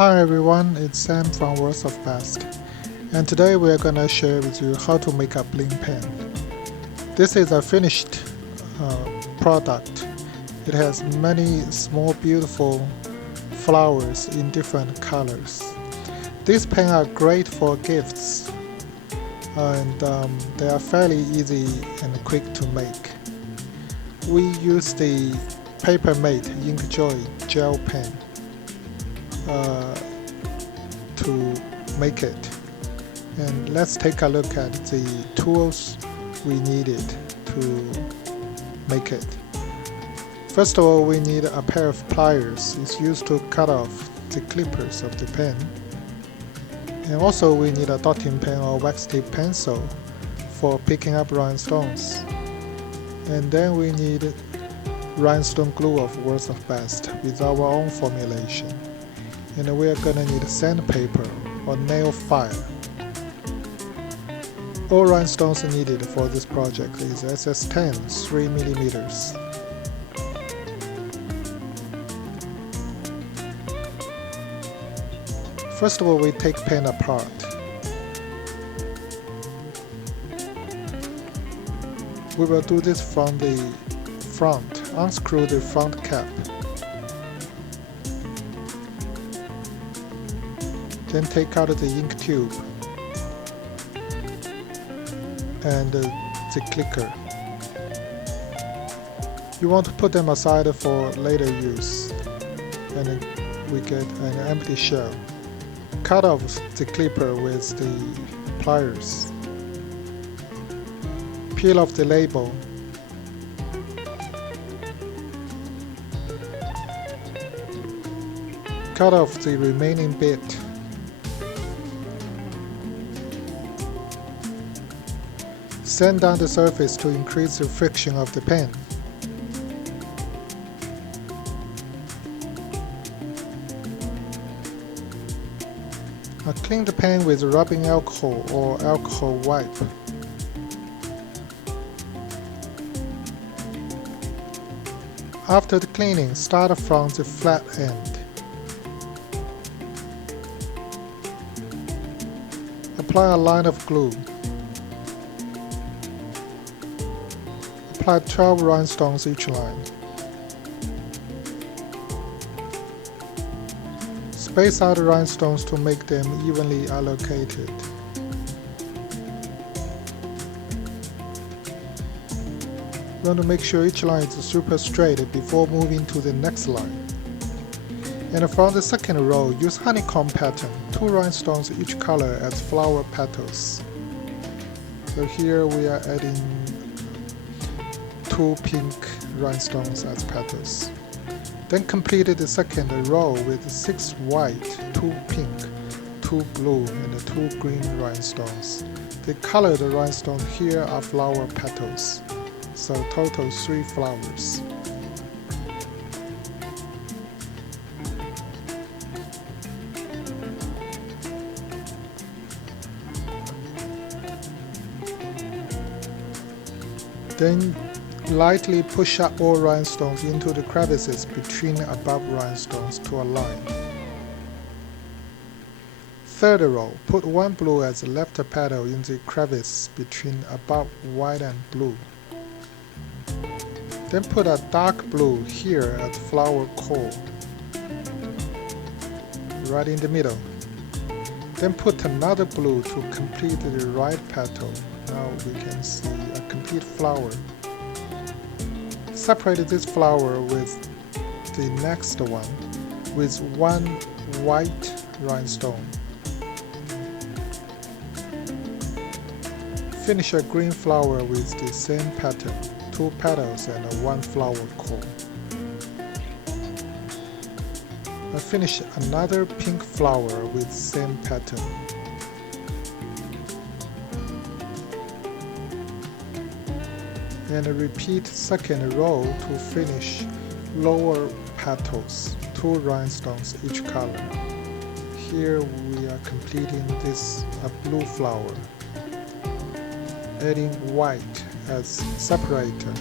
Hi everyone, it's Sam from Worthofbest, and today we are gonna share with you how to make a bling pen. This is a finished product. It has many small beautiful flowers in different colors. These pens are great for gifts, and they are fairly easy and quick to make. We use the Papermate InkJoy gel pen to make it, and let's take a look at the tools we needed to make it. First of all, we need a pair of pliers. It's used to cut off the clippers of the pen, and also we need a dotting pen or wax tip pencil for picking up rhinestones, and then we need rhinestone glue of Worthofbest with our own formulation. And we are gonna need sandpaper or nail file. All rhinestones needed for this project is SS10 3mm. First of all, we take pen apart. We will do this from the front. Unscrew the front cap. Then take out the ink tube and the clicker. You want to put them aside for later use, and we get an empty shell. Cut off the clipper with the pliers. Peel off the label. Cut off the remaining bit. Sand down the surface to increase the friction of the pen. Now clean the pen with rubbing alcohol or alcohol wipe. After the cleaning, start from the flat end. Apply a line of glue. Apply 12 rhinestones each line. Space out the rhinestones to make them evenly allocated. You want to make sure each line is super straight before moving to the next line. And from the second row, use honeycomb pattern, 2 rhinestones each color as flower petals. So here we are adding 2 pink rhinestones as petals. Then complete the second row with 6 white, 2 pink, 2 blue, and 2 green rhinestones. The colored rhinestones here are flower petals, so total 3 flowers. Then lightly push up all rhinestones into the crevices between above rhinestones to align. Third row, put 1 blue as left petal in the crevice between above white and blue. Then put a dark blue here at flower core, right in the middle. Then put another blue to complete the right petal. Now we can see a complete flower. Separate this flower with the next one with 1 white rhinestone. Finish a green flower with the same pattern, 2 petals and 1 flower core. Now finish another pink flower with same pattern. And repeat second row to finish lower petals, 2 rhinestones each color. Here we are completing this blue flower, adding white as separator,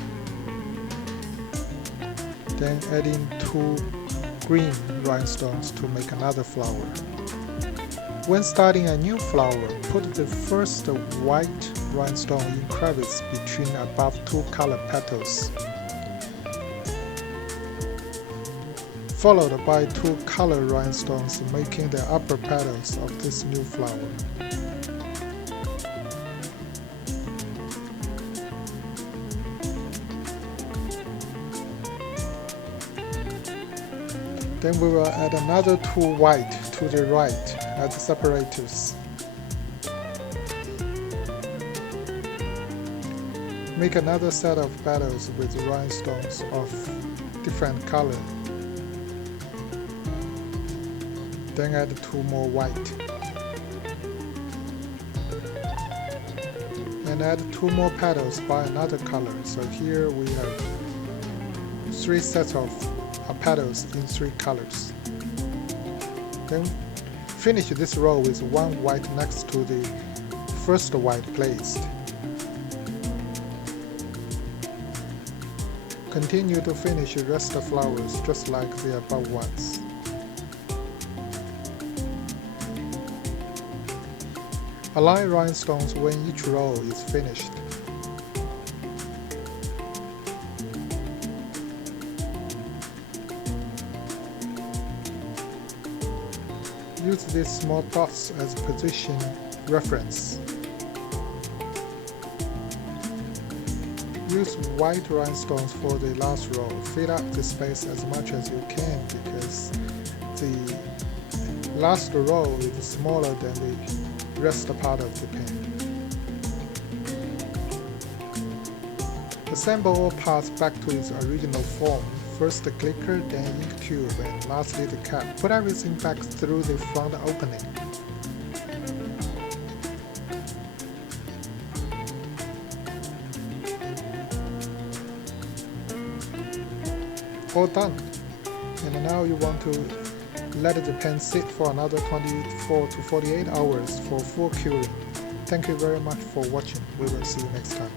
then adding 2 green rhinestones to make another flower. When starting a new flower, put the first white rhinestone in crevice between above two colored petals, followed by two colored rhinestones making the upper petals of this new flower. Then we will add another two white to the right as separators. Make another set of petals with rhinestones of different color. Then add two more white. And add two more petals by another color. So here we have three sets of petals in three colors. Then finish this row with one white next to the first white placed. Continue to finish the rest of flowers just like the above ones. Align rhinestones when each row is finished. Use these small dots as position reference. Use white rhinestones for the last row. Fill up the space as much as you can because the last row is smaller than the rest part of the pen. Assemble all parts back to its original form. First the clicker, then ink tube, and lastly the cap. Put everything back through the front opening. All done. And now you want to let the pen sit for another 24 to 48 hours for full curing. Thank you very much for watching. We will see you next time.